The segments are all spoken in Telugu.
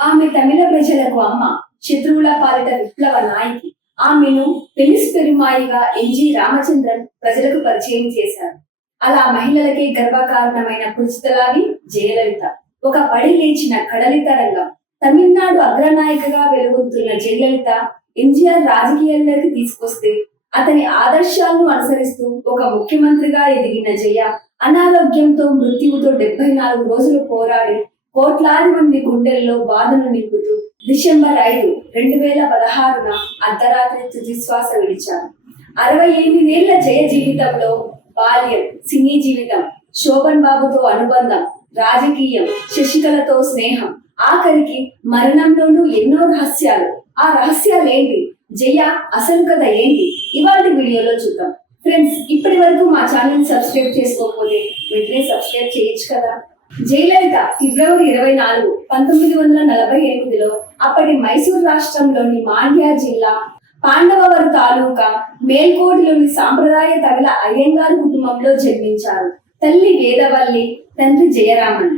ఆమె తమిళ ప్రజలకు అమ్మ, శత్రువుల పాలిట విప్లవ నాయకి. ఆమెను పెనిస్ పెరుమాయిగా ఎన్జి రామచంద్రన్ ప్రజలకు పరిచయం చేశారు. అలా మహిళలకే గర్వకారణమైన పురుషుతలాని జయలలిత. ఒక పడి లేచిన కడలి తరంగం. తమిళనాడు అగ్రనాయికగా వెలుగొందుతున్న జయలలిత ఎన్జిఆర్ రాజకీయాల్లోకి తీసుకొస్తే అతని ఆదర్శాలను అనుసరిస్తూ ఒక ముఖ్యమంత్రిగా ఎదిగిన జయ అనారోగ్యంతో మృత్యువుతో 74 రోజులు పోరాడి కోట్లాది మంది గుండెల్లో బాధను నింపుతూ డిసెంబర్ 5, 2016 అర్ధరాత్రి తుది శ్వాస విడిచారు. 68 ఏళ్ల జయ జీవితంలో బాల్యం, సినీ జీవితం, శోభన్ బాబుతో అనుబంధం, రాజకీయం, శశికళతో స్నేహం, ఆఖరికి మరణంలోనూ ఎన్నో రహస్యాలు. ఆ రహస్యాలేంటి? జయ అసలు కథ ఏంటి? ఇవాళ వీడియోలో చూద్దాం. ఫ్రెండ్స్, ఇప్పటి వరకు మా ఛానల్ సబ్స్క్రైబ్ చేసుకోకపోతే వెంటనే సబ్స్క్రైబ్ చేయొచ్చు కదా. జయలలిత ఫిబ్రవరి 24, 1948లో అప్పటి మైసూర్ రాష్ట్రంలోని మాండ్య జిల్లా పాండవవరం తాలూకా మేల్కోటిలోని సాంప్రదాయ తమిళ అయ్యంగారు కుటుంబంలో జన్మించారు. తల్లి వేదవల్లి, తండ్రి జయరామన్.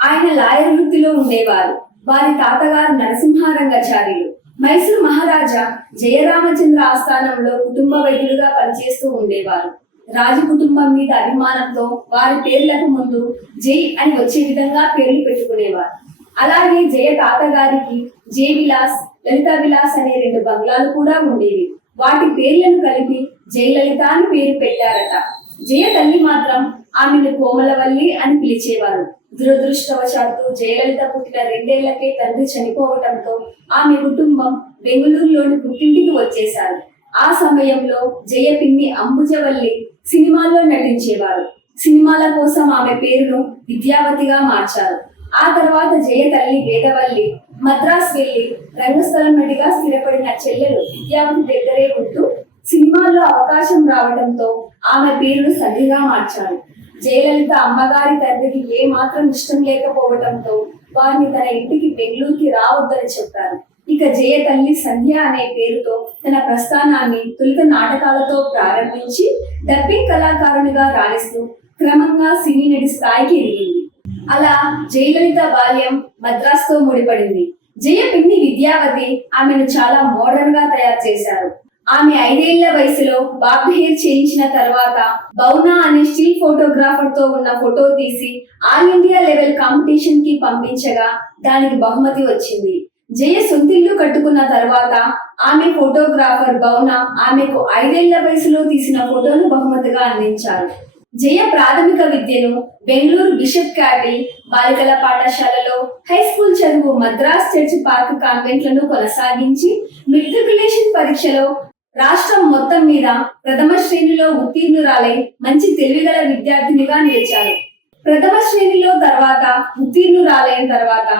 ఆయన లాయర్ వృత్తిలో ఉండేవారు. వారి తాతగారు నరసింహారంగాచార్యులు. మైసూర్ మహారాజా జయరామచంద్ర ఆస్థానంలో కుటుంబ వైద్యులుగా పనిచేస్తూ ఉండేవారు. రాజు కుటుంబం మీద అభిమానంతో వారి పేర్లకు ముందు జై అని వచ్చే విధంగా పేర్లు పెట్టుకునేవారు. అలాగే జయ తాతగారికి జయ విలాస్, లలిత విలాస్ అనే 2 బంగ్లాలు కూడా ఉండేవి. వాటి పేర్లను కలిపి జయలలిత అని పేరు పెట్టారట. జయ తల్లి మాత్రం ఆమెను కోమలవల్లి అని పిలిచేవారు. దురదృష్టవశాత్తు జయలలిత పుట్టిన 2 ఏళ్లకే తండ్రి చనిపోవటంతో ఆమె కుటుంబం బెంగళూరులోని పుట్టింటికి వచ్చేశారు. ఆ సమయంలో జయ పిన్ని అంబుజవల్లి సినిమాల్లో నటించేవారు. సినిమాల కోసం ఆమె పేరును విద్యావతిగా మార్చారు. ఆ తర్వాత జయ తల్లి వేదవల్లి మద్రాస్ వెళ్లి రంగస్థలం నటిగా స్థిరపడిన చెల్లెలు విద్యావతి దగ్గరే ఉంటూ సినిమాల్లో అవకాశం రావడంతో ఆమె పేరును సంధ్యగా మార్చారు. జయలలిత అమ్మగారి తండ్రికి ఏ మాత్రం ఇష్టం లేకపోవడంతో వారిని తన ఇంటికి బెంగళూరుకి రావద్దని చెప్పారు. ఇక జయ తల్లి సంధ్య అనే పేరుతో తన ప్రస్థానాన్ని తొలుత నాటకాలతో ప్రారంభించి డబ్బింగ్ కళాకారునిగా రాణిస్తూ క్రమంగా సినీ నటి స్థాయికి ఎదిగింది. అలా జయలలిత బాల్యం మద్రాసుతో ముడిపడింది. జయ పిన్ని విద్యావతి ఆమెను చాలా మోడర్న్ గా తయారు చేశారు. ఆమె 5 ఏళ్ల వయసులో బాబ్ హెయిర్ చేయించిన తర్వాత బౌనా అనే స్టిల్ ఫోటోగ్రాఫర్ తో ఉన్న ఫోటో తీసి ఆల్ ఇండియా లెవెల్ కాంపిటీషన్ కి పంపించగా దానికి బహుమతి వచ్చింది. జయ సొంతిల్లు కట్టుకున్న తర్వాత ఆమె ఫోటోగ్రాఫర్ బౌనా ఆమెకు 5 ఏళ్ల వయసులో తీసిన ఫోటోను బహుమతిగా అందించారు. జయ ప్రాథమిక విద్యను బెంగళూరు బిషప్ క్యాటిల్ బాలికల పాఠశాలలో, హై స్కూల్ చదువు మద్రాస్ చర్చ్ పార్క్ కాన్వెంట్లను కొనసాగించి మెట్రికులేషన్ పరీక్షలో రాష్ట్రం మొత్తం మీద ప్రథమ శ్రేణిలో ఉత్తీర్ణురాలై మంచి తెలివిగల విద్యార్థినిగా నిలిచారు. ప్రథమ శ్రేణిలో తర్వాత ఉత్తీర్ణురాలైన తర్వాత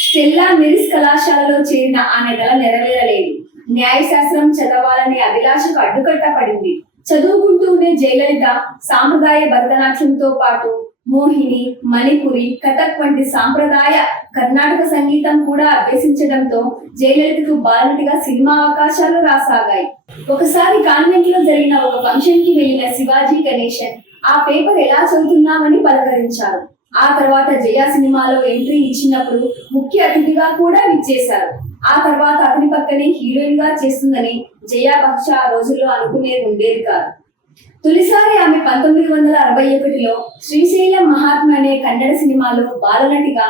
స్టెల్లా మెరిస్ కళాశాలలో చేరిన ఆమె కల నెరవేరలేదు. న్యాయశాస్త్రం చదవాలనే అభిలాషకు అడ్డుకట్ట పడింది. చదువుకుంటూనే జయలలిత సాంప్రదాయ భరతనాట్యంతో పాటు మోహిని, మణిపురి, కథక్ వంటి సాంప్రదాయ కర్ణాటక సంగీతం కూడా అభ్యసించడంతో జయలలితకు బాలనటిగా సినిమా అవకాశాలు రాసాగాయి. ఒకసారి కాన్వెంట్ లో జరిగిన ఒక ఫంక్షన్ కి వెళ్లిన శివాజీ గణేశన్ ఆ పేపర్ ఎలా చదువుతున్నామని పలకరించారు. ఆ తర్వాత జయ సినిమాలో ఎంట్రీ ఇచ్చినప్పుడు ముఖ్య అతిథిగా కూడా విచ్చేశారు. ఆ తర్వాత అతని పక్కనే హీరోయిన్ గా చేస్తుందని జయ బహుశా ఆ రోజుల్లో అనుకునేది ఉండేది కాదు. తొలిసారి ఆమె 1961లో శ్రీశైలం మహాత్మ అనే కన్నడ సినిమాలో బాలనటిగా,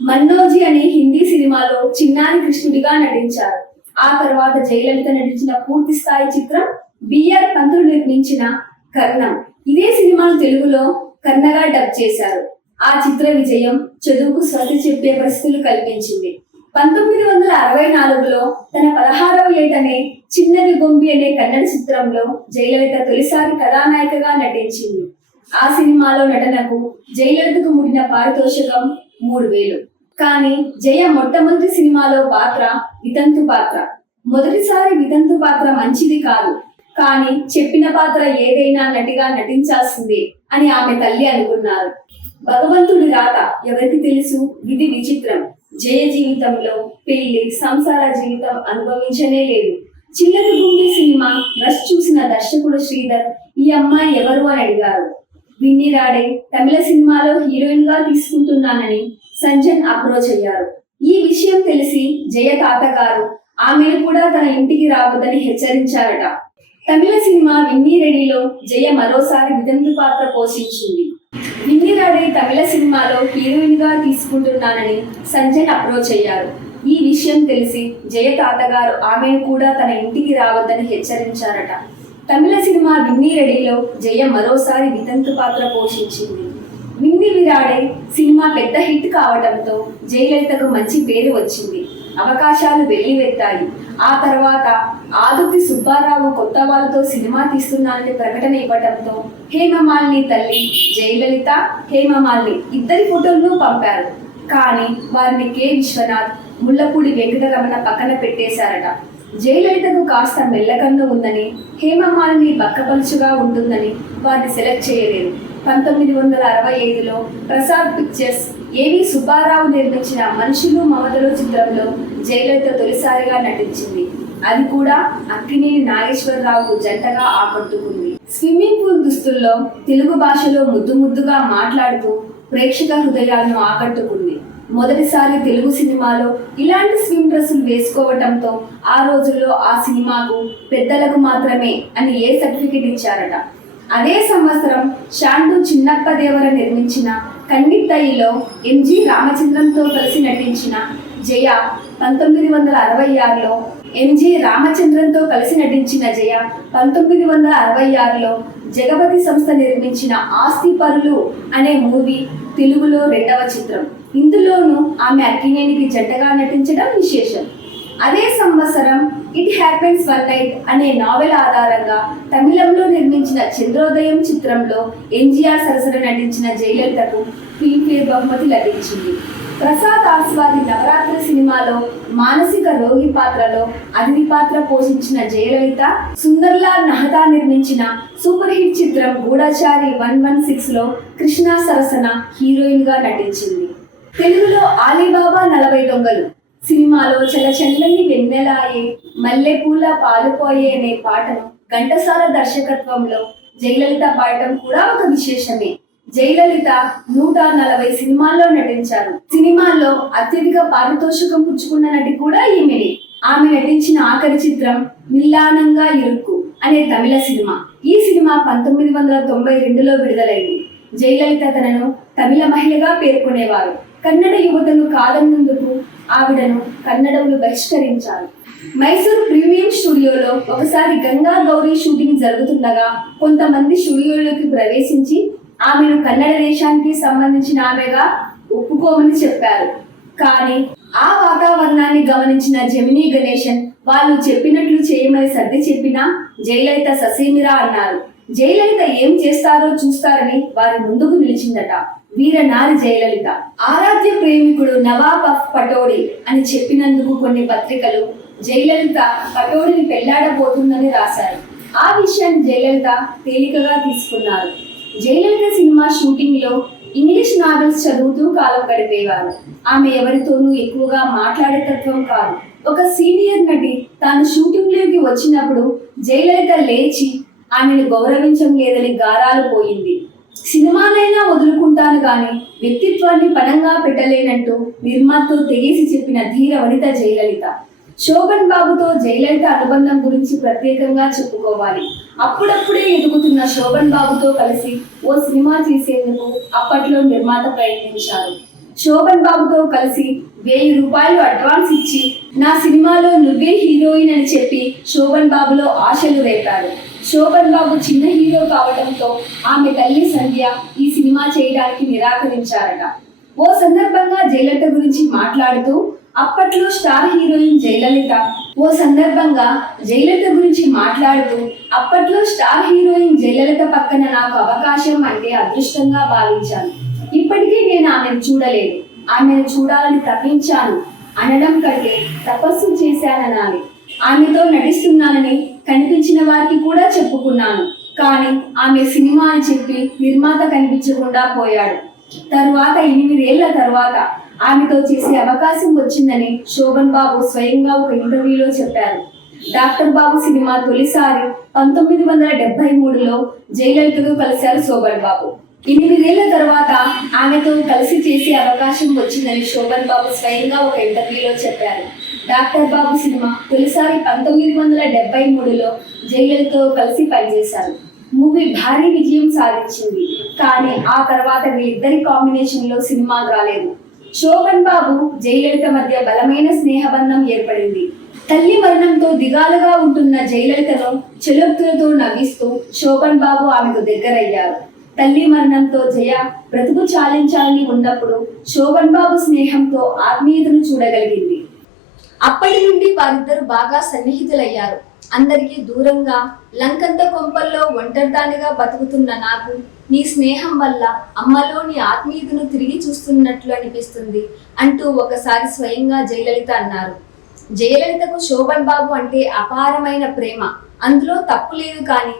మన్నోజీ అనే హిందీ సినిమాలో చిన్నారి కృష్ణుడిగా నటించారు. ఆ తర్వాత జయలలిత నటించిన పూర్తి స్థాయి చిత్రం బిఆర్ పంతులు నిర్మించిన కర్ణం. ఇదే సినిమాను తెలుగులో కన్నగా డబ్ చేశారు. ఆ చిత్ర విజయం చదువుకు స్వస్తి చెప్పే పరిస్థితులు కల్పించింది. 1964లో తన 16వ ఏటనే చిన్నవి గొంబి అనే కన్నడ చిత్రంలో జయలలిత తొలిసారి కథానాయికగా నటించింది. ఆ సినిమాలో నటనకు జయలలితకు ముడిన పారితోషికం 3000. కానీ జయ మొట్టమొదటి సినిమాలో పాత్ర వితంతు పాత్ర. మొదటిసారి వితంతు పాత్ర మంచిది కాదు, కానీ చెప్పిన పాత్ర ఏదైనా నటిగా నటించాల్సిందే అని ఆమె తల్లి అనుకున్నారు. భగవంతుడి రాత ఎవరికి తెలుసు, విధి విచిత్రం. జయ జీవితంలో పెళ్లి, సంసార జీవితం అనుభవించనే లేదు. చిన్నది గుండి సినిమా రష్ చూసిన దర్శకుడు శ్రీధర్ ఈ అమ్మాయి ఎవరు అని అడిగారు. విన్ని రాడే తమిళ సినిమాలో హీరోయిన్ గా తీసుకుంటున్నానని సంజన్ అప్రోచ్ అయ్యారు. ఈ విషయం తెలిసి జయ తాతగారు ఆమెను కూడా తన ఇంటికి రావద్దని హెచ్చరించారట. తమిళ సినిమా విన్నీరెడ్డిలో జయ మరోసారి వితంతు పాత్ర పోషించింది. విన్నీరెడ్డి తమిళ సినిమాలో హీరోయిన్ గా తీసుకుంటున్నానని సంజయ్ అప్రోచ్ అయ్యారు. ఈ విషయం తెలిసి జయ తాతగారు ఆమెను కూడా తన ఇంటికి రావద్దని హెచ్చరించారట. తమిళ సినిమా విన్నీరెడ్డిలో జయ మరోసారి వితంతు పాత్ర పోషించింది. విన్ని విరాడే సినిమా పెద్ద హిట్ కావడంతో జయలలితకు మంచి పేరు వచ్చింది. అవకాశాలు వెల్లివెత్తాయి. ఆ తర్వాత ఆదుర్తి సుబ్బారావు కొత్త వాళ్ళతో సినిమా తీస్తున్నానని ప్రకటన ఇవ్వడంతో హేమమాలిని తల్లి జయలలిత, హేమమాలిని ఇద్దరి ఫోటోలను పంపారు. కానీ వారిని కె విశ్వనాథ్, ముల్లపూడి వెంకటరమణ పక్కన పెట్టేశారట. జయలలితకు కాస్త మెల్లకన్ను ఉందని, హేమమాలిని బక్కపలుచుగా ఉంటుందని వారిని సెలెక్ట్ చేయలేదు. 1965లో ప్రసాద్ పిక్చర్స్ ఏవి సుబ్బారావు నిర్మించిన మనుషులు మమతలు చిత్రంలో జయలలిత తొలిసారిగా నటించింది. అది కూడా అక్కినేని నాగేశ్వరరావుకు జంటగా ఆకట్టుకుంది. స్విమ్మింగ్ పూల్ దుస్తుల్లో తెలుగు భాషలో ముద్దు ముద్దుగా మాట్లాడుతూ ప్రేక్షక హృదయాలను ఆకట్టుకుంది. మొదటిసారి తెలుగు సినిమాలో ఇలాంటి స్విమ్ డ్రెస్సులు వేసుకోవటంతో ఆ రోజుల్లో ఆ సినిమాకు పెద్దలకు మాత్రమే అని ఏ సర్టిఫికెట్ ఇచ్చారట. అదే సంవత్సరం శాండు చిన్నప్పదేవర నిర్మించిన కన్నిత్తయిలో ఎంజి రామచంద్రంతో కలిసి నటించిన జయ 1966లో ఎంజి రామచంద్రంతో కలిసి నటించిన జయ 1966లో జగపతి సంస్థ నిర్మించిన ఆస్తి పరులు అనే మూవీ తెలుగులో రెండవ చిత్రం. ఇందులోనూ ఆమె అక్కినేనికి జంటగా నటించడం విశేషం. అదే సంవత్సరం ఇట్ హ్యాపెన్స్ వన్ నైట్ అనే నావెల్ ఆధారంగా తమిళంలో నిర్మించిన చంద్రోదయం చిత్రంలో ఎన్టీఆర్ సరసన నటించిన జయలలితకు ఫిల్మ్ఫేర్ బహుమతి లభించింది. ప్రసాద్ ఆస్వాది నవరాత్రి సినిమాలో మానసిక రోగి పాత్రలో అతిథి పాత్ర పోషించిన జయలలిత సుందర్లాల్ నహతా నిర్మించిన సూపర్ హిట్ చిత్రం గూఢచారి 116లో కృష్ణ సరసన హీరోయిన్ గా నటించింది. తెలుగులో ఆలీబాబా 40 దొంగలు సినిమాలో చలచల్లని వెన్నెలాయే మల్లెపూల పాలుపోయే అనే పాటను ఘంటసాల దర్శకత్వంలో జయలలిత పాడటం కూడా ఒక విశేషమే. జయలలిత 140 సినిమాల్లో నటించారు. సినిమాల్లో అత్యధిక పారితోషికం పుచ్చుకున్న నటి కూడా ఈమెనే. ఆమె నటించిన ఆఖరి చిత్రం మిల్లానంగా ఇరుక్కు అనే తమిళ సినిమా. ఈ సినిమా 1992లో విడుదలైంది. జయలలిత తనను తమిళ మహిళగా పేర్కొనేవారు. కన్నడ యువతను కాదన్నందుకు ఆవిడను కన్నడవులు బహిష్కరించారు. మైసూరు ప్రీమియం స్టూడియోలో ఒకసారి గంగా గౌరీ షూటింగ్ జరుగుతుండగా కొంతమంది స్టూడియోలోకి ప్రవేశించి ఆమెను కన్నడ దేశానికి సంబంధించిన ఆమెగా ఒప్పుకోమని చెప్పారు. కానీ ఆ వాతావరణాన్ని గమనించిన జెమినీ గణేశన్ వాళ్ళు చెప్పినట్లు చేయమని సర్ది చెప్పినా జయలలిత ససేమిరా అన్నారు. జయలలిత ఏం చేస్తారో చూస్తారని వారి ముందుకు నిలిచిందట. వీరనారి జయలలిత. ఆరాధ్య ప్రేమికుడు నవాబ్ ఆఫ్ పటోడి అని చెప్పినందుకు కొన్ని పత్రికలు జయలలిత పటోడిని పెళ్లాడబోతుందని రాశారు. ఆ విషయాన్ని జయలలిత తేలికగా తీసుకున్నారు. జయలలిత సినిమా షూటింగ్ లో ఇంగ్లీష్ నావెల్స్ చదువుతూ కాలం గడిపేవారు. ఆమె ఎవరితోనూ ఎక్కువగా మాట్లాడే తత్వం కాదు. ఒక సీనియర్ నటి తాను షూటింగ్ లోకి వచ్చినప్పుడు జయలలిత లేచి ఆమెను గౌరవించం లేదని గారాలు పోయింది. సినిమానైనా వదులుకుంటాను కానీ వ్యక్తిత్వాన్ని పణంగా పెట్టలేనంటూ నిర్మాతతో తెగేసి చెప్పిన ధీర వనిత జయలలిత. శోభన్ బాబుతో జయలలిత అనుబంధం గురించి ప్రత్యేకంగా చెప్పుకోవాలి. అప్పుడప్పుడే ఎదుగుతున్న శోభన్ బాబుతో కలిసి ఓ సినిమా చేసేందుకు అప్పట్లో నిర్మాత ప్రయత్నించారు. శోభన్ బాబుతో కలిసి 1000 రూపాయలు అడ్వాన్స్ ఇచ్చి నా సినిమాలో నువ్వే హీరోయిన్ అని చెప్పి శోభన్ బాబులో ఆశలు రేపారు. శోభన్ బాబు చిన్న హీరో కావడంతో ఆమె తల్లి సంధ్య ఈ సినిమా చేయడానికి నిరాకరించారట. ఓ సందర్భంగా జయలలిత గురించి మాట్లాడుతూ అప్పట్లో స్టార్ హీరోయిన్ జయలలిత పక్కన నాకు అవకాశం అంటే అదృష్టంగా భావించాను. ఇప్పటికీ నేను ఆమెను చూడలేదు, ఆమెను చూడాలని తప్పించాను అనడం కంటే తపస్సు చేశాననాలి. ఆమెతో నటిస్తున్నానని కనిపించిన వారికి కూడా చెప్పుకున్నాను. కానీ ఆమె సినిమా అని చెప్పి నిర్మాత కనిపించకుండా పోయాడు. తరువాత 8 ఏళ్ల తర్వాత ఆమెతో చేసే అవకాశం వచ్చిందని శోభన్ బాబు స్వయంగా ఒక ఇంటర్వ్యూలో చెప్పారు. డాక్టర్ బాబు సినిమా తొలిసారి 1973లో జయలలితతో కలిశారు శోభన్ బాబు. 8 ఏళ్ల తర్వాత ఆమెతో కలిసి చేసే అవకాశం వచ్చిందని శోభన్ బాబు స్వయంగా ఒక ఇంటర్వ్యూలో చెప్పారు. డాక్టర్ బాబు సినిమా తొలిసారి 1973లో జయలలితతో కలిసి పనిచేశారు. మూవీ భారీ విజయం సాధించింది. కానీ ఆ తర్వాత వీళ్ళిద్దరి కాంబినేషన్ లో సినిమా రాలేదు. శోభన్ బాబు జయలలిత మధ్య బలమైన స్నేహబంధం ఏర్పడింది. తల్లి మరణంతో దిగాలుగా ఉంటున్న జయలలితను చెలొక్తులతో నవ్విస్తూ శోభన్ బాబు ఆమెకు దగ్గరయ్యారు. తల్లి మరణంతో జయ బ్రతుకు చాలించాలని ఉన్నప్పుడు శోభన్ బాబు స్నేహంతో ఆత్మీయతను చూడగలిగింది. అప్పటి నుండి వారిద్దరు బాగా సన్నిహితులయ్యారు. అందరికీ దూరంగా లంకంత కొంపల్లో ఒంటరిదానిగా బతుకుతున్న నాకు నీ స్నేహం వల్ల అమ్మలోని ఆత్మీయతను తిరిగి చూస్తున్నట్లు అనిపిస్తుంది అంటూ ఒకసారి స్వయంగా జయలలిత అన్నారు. జయలలితకు శోభన్ బాబు అంటే అపారమైన ప్రేమ. అందులో తప్పు లేదు. కానీ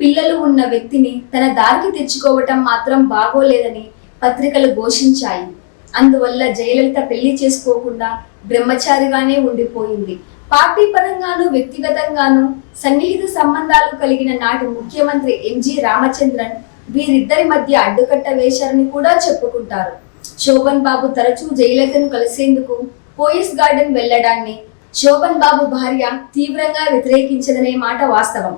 పిల్లలు ఉన్న వ్యక్తిని తన దారికి తెచ్చుకోవటం మాత్రం బాగోలేదని పత్రికలు ఘోషించాయి. అందువల్ల జయలలిత పెళ్లి చేసుకోకుండా బ్రహ్మచారిగానే ఉండిపోయింది. పార్టీ పరంగాను వ్యక్తిగతంగాను సన్నిహిత సంబంధాలు కలిగిన నాటి ముఖ్యమంత్రి ఎంజి రామచంద్రన్ వీరిద్దరి మధ్య అడ్డుకట్ట వేశారని కూడా చెప్పుకుంటారు. శోభన్ బాబు తరచూ జయలలితను కలిసేందుకు పోయిస్ గార్డెన్ వెళ్లడాన్ని శోభన్ బాబు భార్య తీవ్రంగా వ్యతిరేకించదనే మాట వాస్తవం.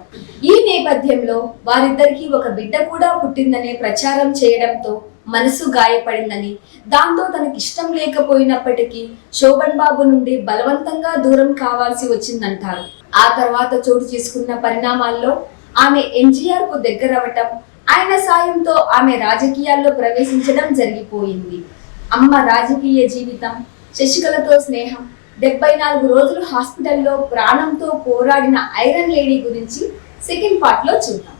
ఈ నేపథ్యంలో వారిద్దరికీ ఒక బిడ్డ కూడా పుట్టిందనే ప్రచారం చేయడంతో మనసు గాయపడిందని, దాంతో తనకి ఇష్టం లేకపోయినప్పటికీ శోభన్ బాబు నుండి బలవంతంగా దూరం కావాల్సి వచ్చిందంటారు. ఆ తర్వాత చోటు చేసుకున్న పరిణామాల్లో ఆమె ఎన్టీఆర్ కు దగ్గరవటం, ఆయన సాయంతో ఆమె రాజకీయాల్లో ప్రవేశించడం జరిగిపోయింది. అమ్మ రాజకీయ జీవితం, శశికళతో స్నేహం, 74 రోజులు హాస్పిటల్లో ప్రాణంతో పోరాడిన ఐరన్ లేడీ గురించి సెకండ్ పార్ట్ లో చూద్దాం.